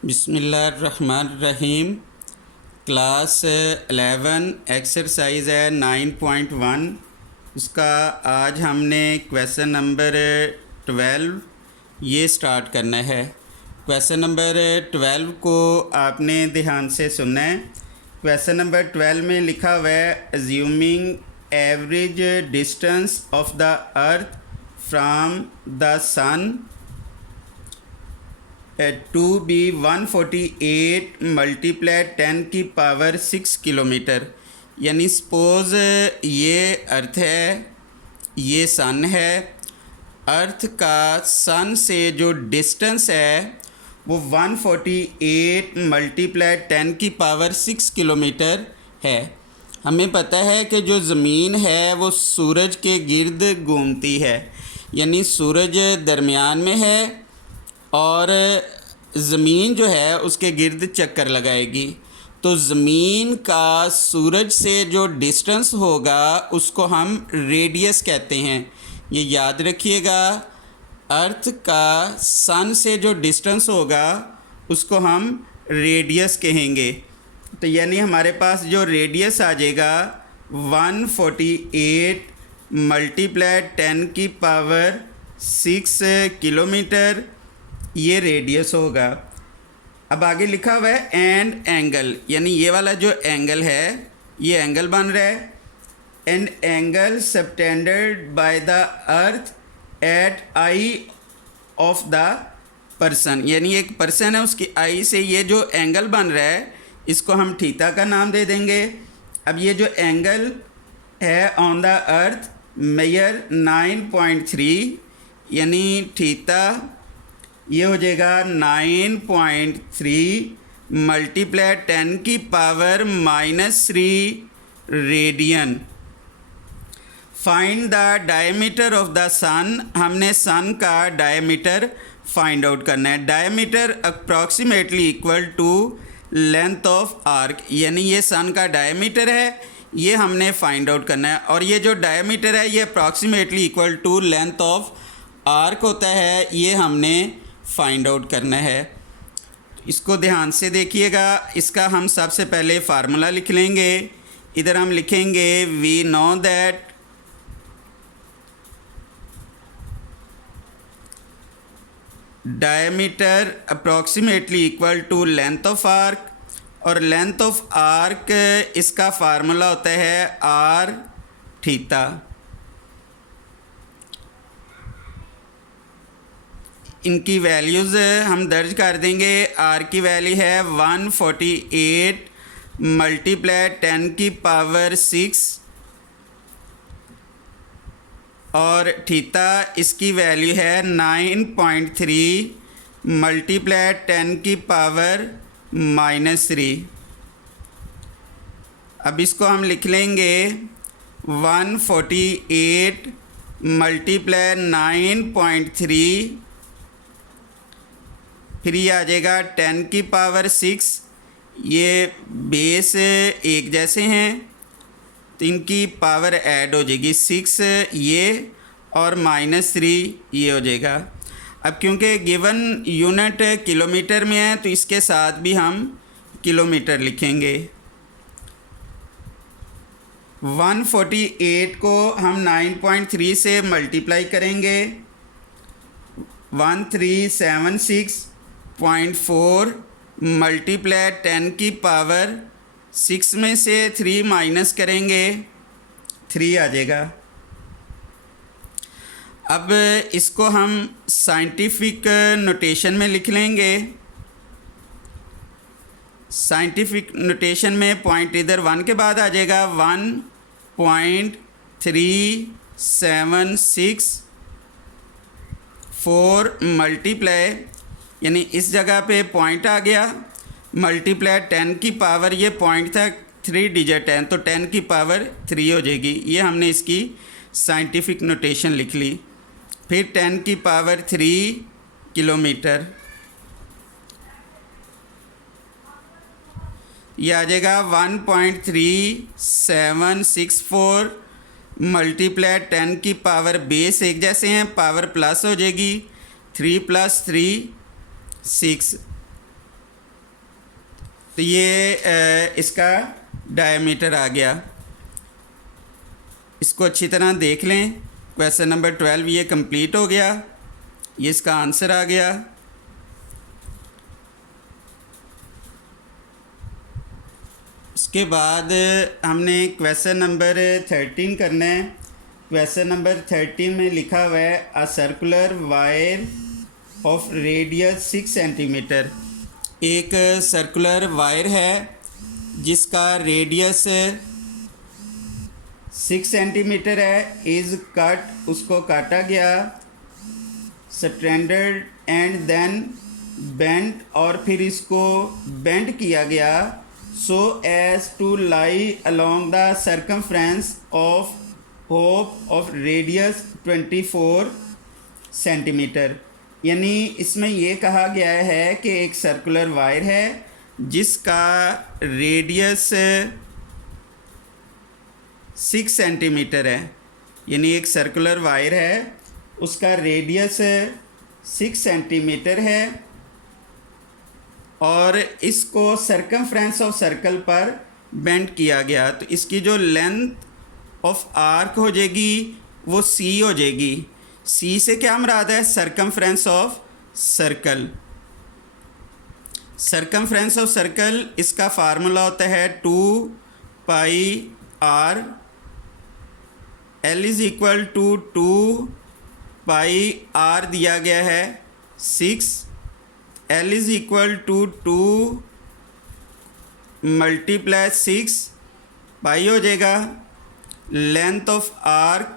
बिस्मिल्लाहिर्रहमानिर्रहीम। Class 11 exercise है 9.1। उसका आज हमने क्वेश्चन नंबर 12 ये स्टार्ट करना है। क्वेश्चन नंबर 12 को आपने ध्यान से सुनना है। क्वेश्चन नंबर 12 में लिखा हुआ है assuming average distance of the earth from the sun to be 148 multiply 10 की पावर 6 किलोमीटर। यानी सपोज़ ये अर्थ है, ये सन है। अर्थ का सन से जो डिस्टेंस है वो 148 मल्टीप्लाई 10 की पावर 6 किलोमीटर है। हमें पता है कि जो ज़मीन है वो सूरज के गिर्द घूमती है, यानी सूरज दरमियान में है और ज़मीन जो है उसके गिर्द चक्कर लगाएगी। तो ज़मीन का सूरज से जो डिस्टेंस होगा उसको हम रेडियस कहते हैं। ये याद रखिएगा, अर्थ का सन से जो डिस्टेंस होगा उसको हम रेडियस कहेंगे। तो यानी हमारे पास जो रेडियस आ जाएगा 148 मल्टीप्लाई 10 की पावर 6 किलोमीटर, ये रेडियस होगा। अब आगे लिखा हुआ है एंड एंगल, यानी ये वाला जो एंगल है ये एंगल बन रहा है। And angle subtended by the earth at I of the person, यानी एक पर्सन है उसकी आई से ये जो एंगल बन रहा है इसको हम थीटा का नाम दे देंगे। अब ये जो एंगल है ऑन द अर्थ मेजर 9.3, यानी थीटा ये हो जाएगा 9.3 मल्टीप्लाई 10 की power -3 radian. Find the diameter of the sun, हमने सन का डायमीटर फाइंड आउट करना है। Diameter approximately equal to length of arc, यानी ये सन का डायमीटर है, ये हमने फाइंड आउट करना है। और ये जो डायमीटर है ये approximately equal to length of arc होता है, ये हमने फाइंड आउट करना है। इसको ध्यान से देखिएगा। इसका हम सबसे पहले फार्मूला लिख लेंगे। इधर हम लिखेंगे we know that diameter approximately equal to length of arc, और लेंथ ऑफ आर्क इसका फार्मूला होता है आर थीटा। इनकी वैल्यूज़ हम दर्ज कर देंगे। आर की वैल्यू है 148 मल्टीप्लाई 10 की पावर 6 और थीटा इसकी वैल्यू है 9.3 मल्टीप्लाई 10 की पावर -3। अब इसको हम लिख लेंगे 148 मल्टीप्लाई 9.3, फिर ये आ जाएगा 10 की पावर 6। ये बेस एक जैसे हैं तो इनकी पावर ऐड हो जाएगी 6 ये और -3 ये हो जाएगा। अब क्योंकि गिवन यूनिट किलोमीटर में है तो इसके साथ भी हम किलोमीटर लिखेंगे। 148 को हम 9.3 से मल्टीप्लाई करेंगे 1376.4 मल्टीप्लाई 10 की पावर 6 में से 3 माइनस करेंगे 3 आ जाएगा। अब इसको हम साइंटिफिक नोटेशन में लिख लेंगे। साइंटिफिक नोटेशन में पॉइंट इधर 1 के बाद आ जाएगा 1.376 मल्टीप्लाई, यानी इस जगह पे पॉइंट आ गया, मल्टीप्लाई 10 की पावर ये पॉइंट था 3 डिजिट है तो 10 की पावर 3 हो जाएगी। ये हमने इसकी साइंटिफिक नोटेशन लिख ली। फिर 10 की पावर 3 किलोमीटर, ये आ जाएगा 1.3764 मल्टीप्लाई 10 की पावर बेस एक जैसे हैं, पावर प्लस हो जाएगी 3 + 3 6। तो ये इसका डायमीटर आ गया। इसको अच्छी तरह देख लें। क्वेश्चन नंबर 12 ये कंप्लीट हो गया, ये इसका आंसर आ गया। इसके बाद हमने क्वेश्चन नंबर 13 करना है। क्वेश्चन नंबर 13 में लिखा हुआ है a circular wire of radius 6 centimetre. एक सर्कुलर वायर है जिसका रेडियस 6 सेंटीमीटर है। इज़ कट, उसको काटा गया, स्ट्रैंडेड एंड देन बेंट, और फिर इसको बेंड किया गया so as to lie along the circumference of hoop of radius 24 centimetre. यानी इसमें ये कहा गया है कि एक सर्कुलर वायर है जिसका रेडियस 6 सेंटीमीटर है। यानी एक सर्कुलर वायर है, उसका रेडियस 6 सेंटीमीटर है और इसको सर्कमफ्रेंस ऑफ सर्कल पर बेंड किया गया। तो इसकी जो लेंथ ऑफ आर्क हो जाएगी वो सी हो जाएगी। सी से क्या मुराद है? Circumference of circle. Circumference of circle इसका फार्मूला होता है 2 pi R. L is equal to 2 pi R दिया गया है 6। L is equal to 2 multiply 6 pi हो जाएगा। लेंथ ऑफ आर्क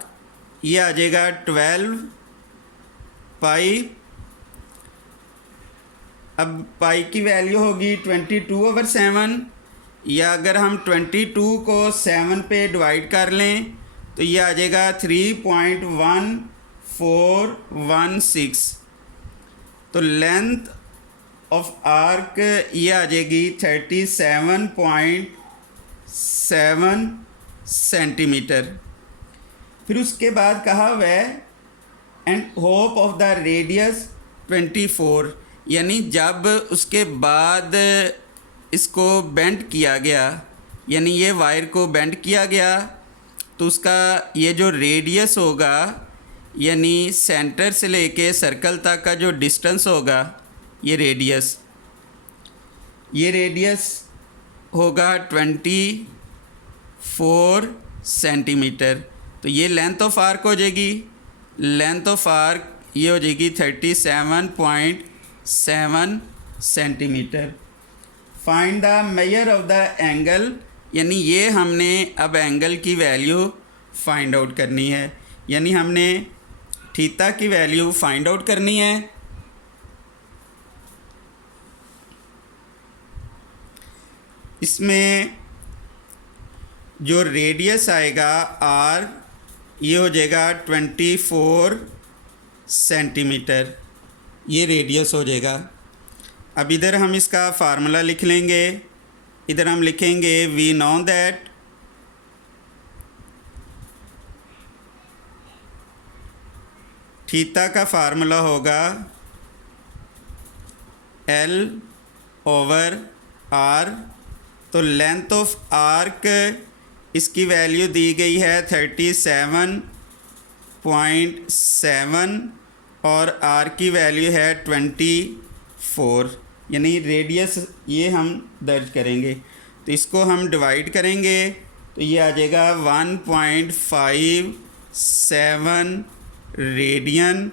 ये आ जाएगा 12 पाई। अब पाई की वैल्यू होगी 22/7, या अगर हम 22 को 7 पे डिवाइड कर लें तो ये आ जाएगा 3.1416। तो लेंथ ऑफ आर्क ये आ जाएगी 37.7 सेंटीमीटर। फिर उसके बाद कहा हुआ है and hope of the radius 24। यानी जब उसके बाद इसको बेंड किया गया, यानी ये वायर को बेंड किया गया, तो उसका ये जो रेडियस होगा, यानी सेंटर से लेके सर्कल तक का जो डिस्टेंस होगा, ये रेडियस होगा 24 सेंटीमीटर। तो ये लेंथ ऑफ आर्क हो जाएगी। लेंथ ऑफ आर्क ये हो जाएगी 37.7 centimetre. Find the major of the angle, यानी ये हमने अब एंगल की वैल्यू फाइंड आउट करनी है। यानी हमने थीटा की वैल्यू फाइंड आउट करनी है। इसमें जो रेडियस आएगा आर, ये हो जाएगा 24 सेंटीमीटर, ये रेडियस हो जाएगा। अब इधर हम इसका फार्मूला लिख लेंगे। इधर हम लिखेंगे वी नो दैट थीटा का फार्मूला होगा L ओवर R। तो लेंथ ऑफ आर्क इसकी वैल्यू दी गई है 37.7 और R की वैल्यू है 24। यानी रेडियस ये हम दर्ज करेंगे, तो इसको हम डिवाइड करेंगे तो ये आ जाएगा 1.57 रेडियन।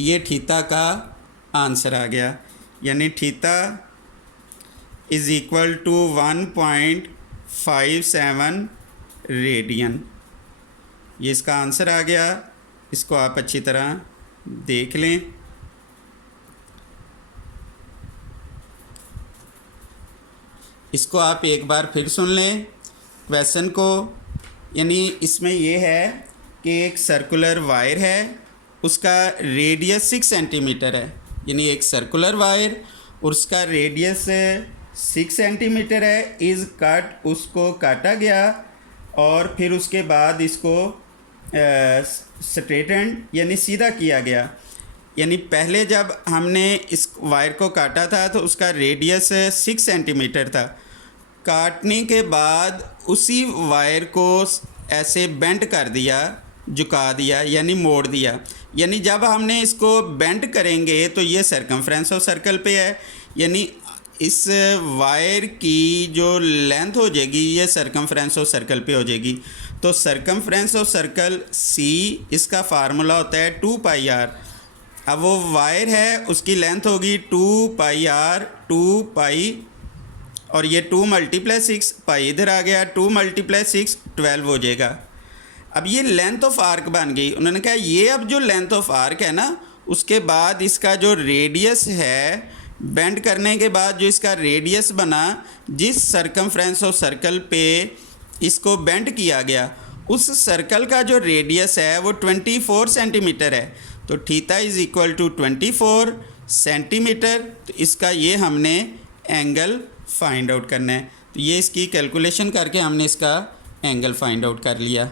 ये थीटा का आंसर आ गया। यानी theta is equal to 1.57 radian. ये इसका आंसर आ गया। इसको आप अच्छी तरह देख लें। इसको आप एक बार फिर सुन लें क्वेश्चन को। यानी इसमें ये है कि एक सर्कुलर वायर है, उसका रेडियस 6 सेंटीमीटर है। यानी एक सर्कुलर वायर और उसका रेडियस 6 सेंटीमीटर है। इज़ कट, उसको काटा गया और फिर उसके बाद इसको स्ट्रेटेंड यानी सीधा किया गया। यानी पहले जब हमने इस वायर को काटा था तो उसका रेडियस 6 सेंटीमीटर था। काटने के बाद उसी वायर को ऐसे बेंड कर दिया, झुका दिया, यानी मोड़ दिया। यानी जब हमने इसको बेंड करेंगे तो ये सरकमफ्रेंस ऑफ सर्कल पे है, यानी इस वायर की जो लेंथ हो जाएगी ये सरकमफ्रेंस ऑफ सर्कल पे हो जाएगी। तो सरकमफ्रेंस ऑफ सर्कल सी, इसका फार्मूला होता है 2πr। अब वो वायर है उसकी लेंथ होगी 2πr, 2π और ये 2 × 6 पाई इधर आ गया, 2 × 6 12 हो जाएगा। अब ये लेंथ ऑफ आर्क बन गई। उन्होंने कहा ये अब जो लेंथ ऑफ आर्क है ना, उसके बाद इसका जो रेडियस है, बेंड करने के बाद जो इसका रेडियस बना, जिस सरकमफ्रेंस ऑफ सर्कल पे इसको बेंड किया गया, उस सर्कल का जो रेडियस है वो 24 सेंटीमीटर है। तो theta is equal to 24 centimetre. तो इसका ये हमने एंगल फाइंड आउट करना है। तो ये इसकी कैलकुलेशन करके हमने इसका एंगल फाइंड आउट कर लिया।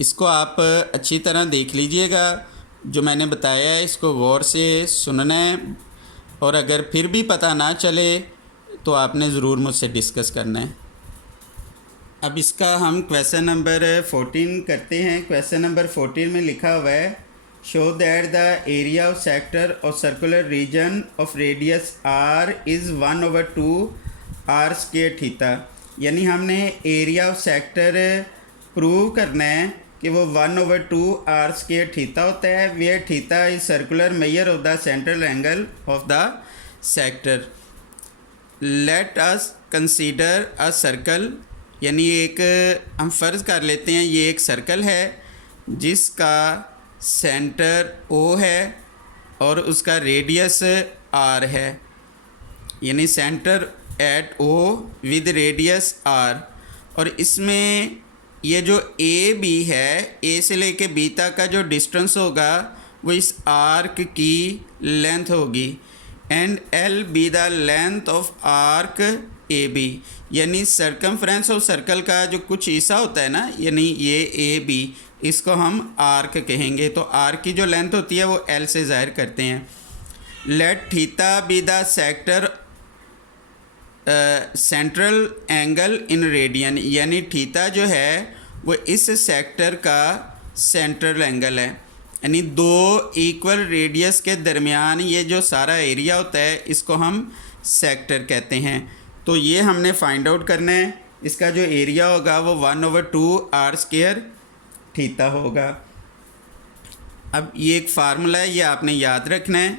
इसको आप अच्छी तरह देख लीजिएगा, जो मैंने बताया है इसको गौर से सुनना है, और अगर फिर भी पता ना चले तो आपने ज़रूर मुझसे डिस्कस करना है। अब इसका हम क्वेश्चन नंबर 14 करते हैं। क्वेश्चन नंबर 14 में लिखा हुआ है, show that the area of sector और circular region of radius r is 1/2 r² theta. यानी हमने एरिया ऑफ सेक्टर प्रूव करना है कि वो 1/2 r² थीटा होता है, where theta is circular measure of the central angle of the sector. Let us consider a circle, यानी एक हम फ़र्ज़ कर लेते हैं ये एक सर्कल है जिसका सेंटर O है और उसका रेडियस R है, यानी centre at O with radius R। और इसमें ये जो ए बी है, ए से लेके बी तक का जो डिस्टेंस होगा वो इस आर्क की लेंथ होगी, and l be the length of arc A B. यानी सरकमफ्रेंस ऑफ सर्कल का जो कुछ हिस्सा होता है ना, यानी ये ए बी, इसको हम आर्क कहेंगे। तो आर्क की जो लेंथ होती है वो एल से ज़ाहिर करते हैं। Let theta be the sector central angle in radian, यानी थीटा जो है वो इस सेक्टर का सेंट्रल एंगल है। यानी दो इक्वल रेडियस के दरमियान ये जो सारा एरिया होता है इसको हम सेक्टर कहते हैं। तो ये हमने फाइंड आउट करना है। इसका जो एरिया होगा वो 1/2 r² थीटा होगा। अब ये एक फार्मूला है, ये आपने याद रखना है।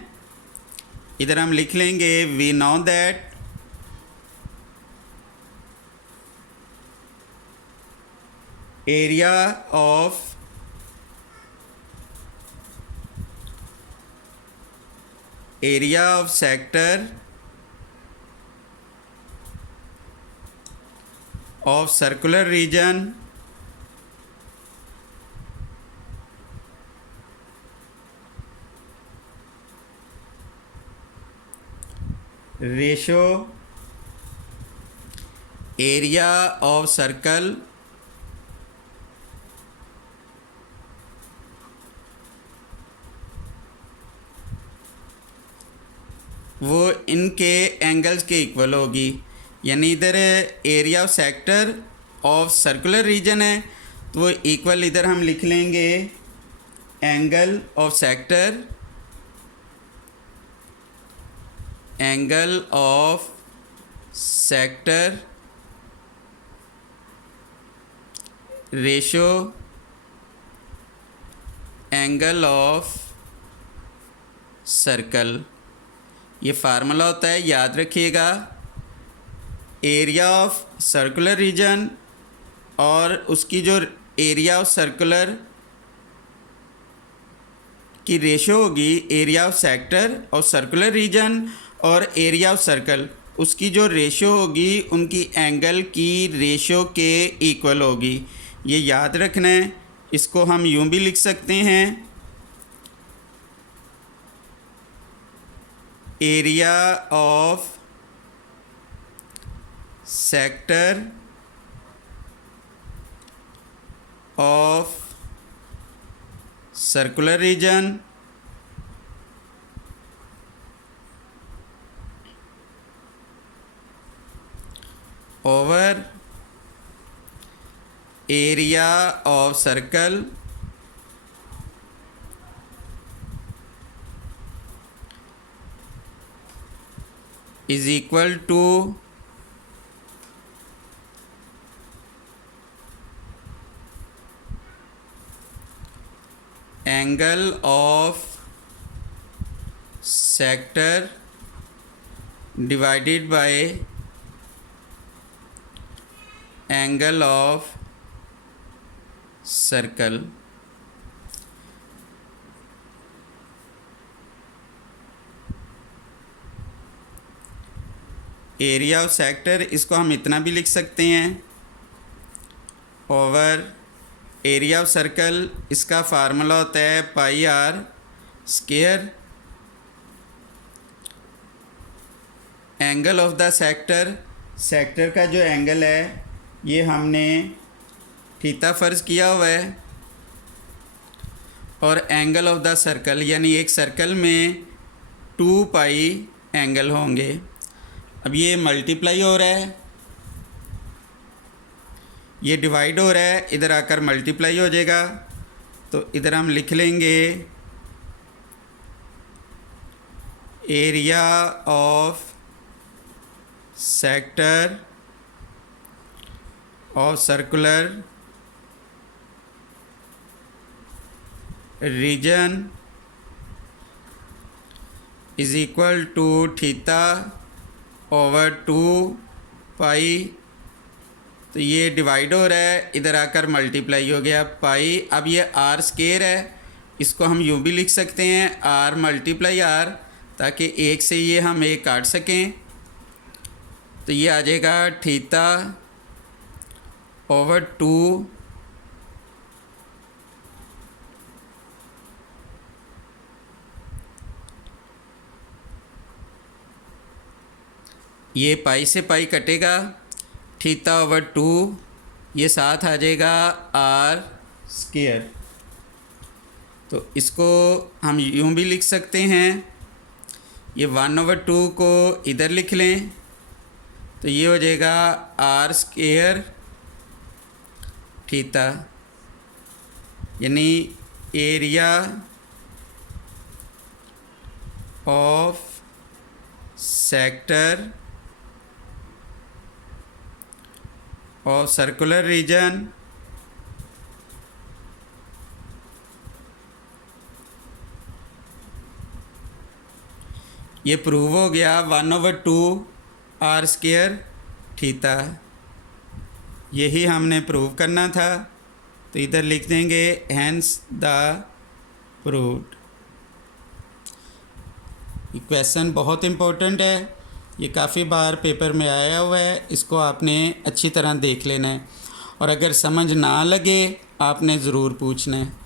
इधर हम लिख लेंगे, we know that area of sector of circular region ratio area of circle वो इनके एंगल्स के इक्वल होगी। यानी इधर area of sector of circular reason है तो वो इक्वल इधर हम लिख लेंगे angle of sector, angle of sector ratio angle of circle. ये फार्मूला होता है, याद रखिएगा। एरिया ऑफ सर्कुलर रीजन और उसकी जो एरिया ऑफ सर्कुलर की रेशो होगी, एरिया ऑफ सेक्टर और सर्कुलर रीजन और एरिया ऑफ सर्कल, उसकी जो रेशो होगी उनकी एंगल की रेशो के इक्वल होगी। ये याद रखना है। इसको हम यूँ भी लिख सकते हैं, area of sector of circular reason over area of circle is equal to angle of sector divided by angle of circle. Area of sector इसको हम इतना भी लिख सकते हैं ओवर एरिया ऑफ सर्कल, इसका फार्मूला होता है pi R square. Angle of the sector, sector का जो एंगल है ये हमने थीटा फ़र्ज़ किया हुआ है, और एंगल ऑफ द सर्कल यानी एक सर्कल में 2 पाई एंगल होंगे। अब ये मल्टीप्लाई हो रहा है, ये डिवाइड हो रहा है, इधर आकर मल्टीप्लाई हो जाएगा, तो इधर हम लिख लेंगे area of sector of circular region is equal to theta over 2 pi. तो ये डिवाइड हो रहा है, इधर आकर मल्टीप्लाई हो गया पाई। अब ये आर स्क्वायर है, इसको हम यूँ भी लिख सकते हैं आर मल्टीप्लाई आर, ताकि एक से ये हम एक काट सकें। तो ये आ जाएगा थीटा ओवर 2 ये पाई से पाई कटेगा, थीटा ओवर 2, ये साथ आ जाएगा आर स्क्वायर। तो इसको हम यूँ भी लिख सकते हैं, ये 1/2 को इधर लिख लें, तो ये हो जाएगा आर स्क्वायर थीटा, यानी एरिया ऑफ सेक्टर और सर्कुलर रीजन ये प्रूव हो गया 1/2 आर स्क्वायर थीटा। यही हमने प्रूव करना था, तो इधर लिख देंगे हैंस द प्रूव्ड। ये क्वेश्चन बहुत इम्पोर्टेंट है, ये काफ़ी बार पेपर में आया हुआ है, इसको आपने अच्छी तरह देख लेना है, और अगर समझ ना लगे आपने ज़रूर पूछना है।